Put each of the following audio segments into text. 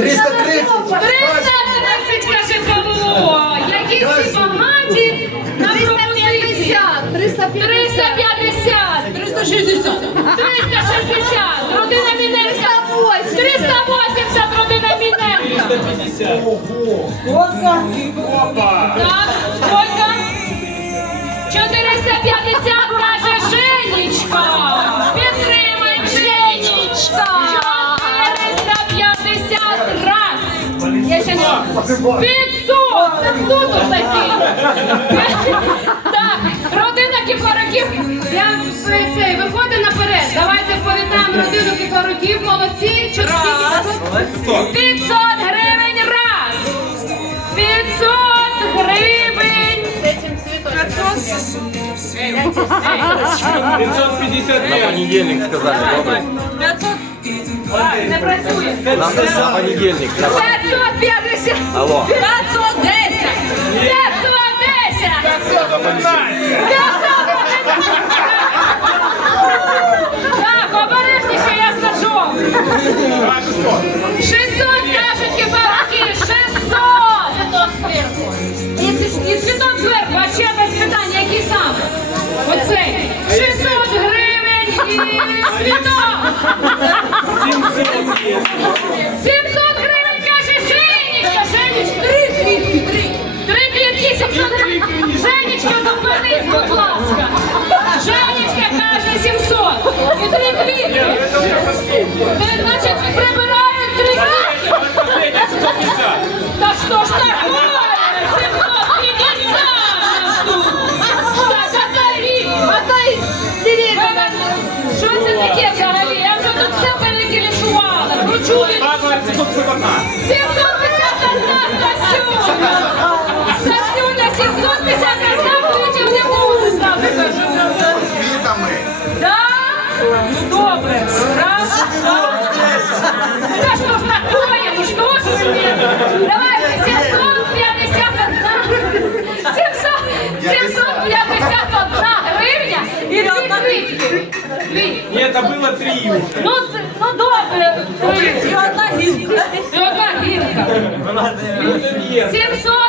330. 330, каже Павло. Які всі багаті на пропозиції. 350. 350. 360. 360. Родина Мінерка. 380. Родина Мінерка. 350. Опа! Так, сколько? 450, каже Женечка. 500! Це хто тут такий? Так, родина кіфароків. Я цей, виходить наперед. Давайте повітаємо родину кіфароків. Молодці. Чотки 500 гривень раз. 500 гривень. 555. понедельник сказали, добре? Не Нам на понедельник. 550. Алло. 510. 510. Так, обережніше я скажу. 600 кажуть кефараки, 600! І, ці- і цвіток зверху, а ще без питання, який саме? Оцей. 600 гривень і цвіток! добре. Раз, два. Да что ж такое? Ну что ж вы мне? Давайте 751. 700, 751 гривня і дві квітки. Дві. Нет, это было три уже. Ну, т- ну добре. І одна гілка. І одна гілка. 751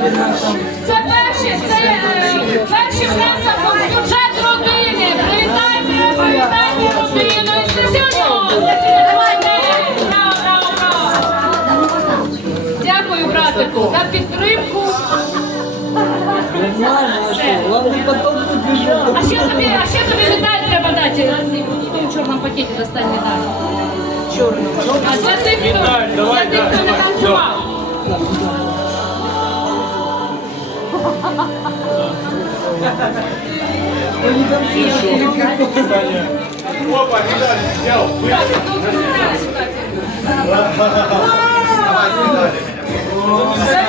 Це перші, це е, перші внесок у бюджет родини. Привітайте, привітайте родину і! Браво, браво, браво! Дякую, братику, за підтримку. А ще тобі, а ще тобі медаль треба дати. В тому чорному пакеті достань медаль. Чорному. А для тих, хто, для тих, хто не танцював. Опа, медаль взял. Так, тут медаль, кстати. Давай, медалі.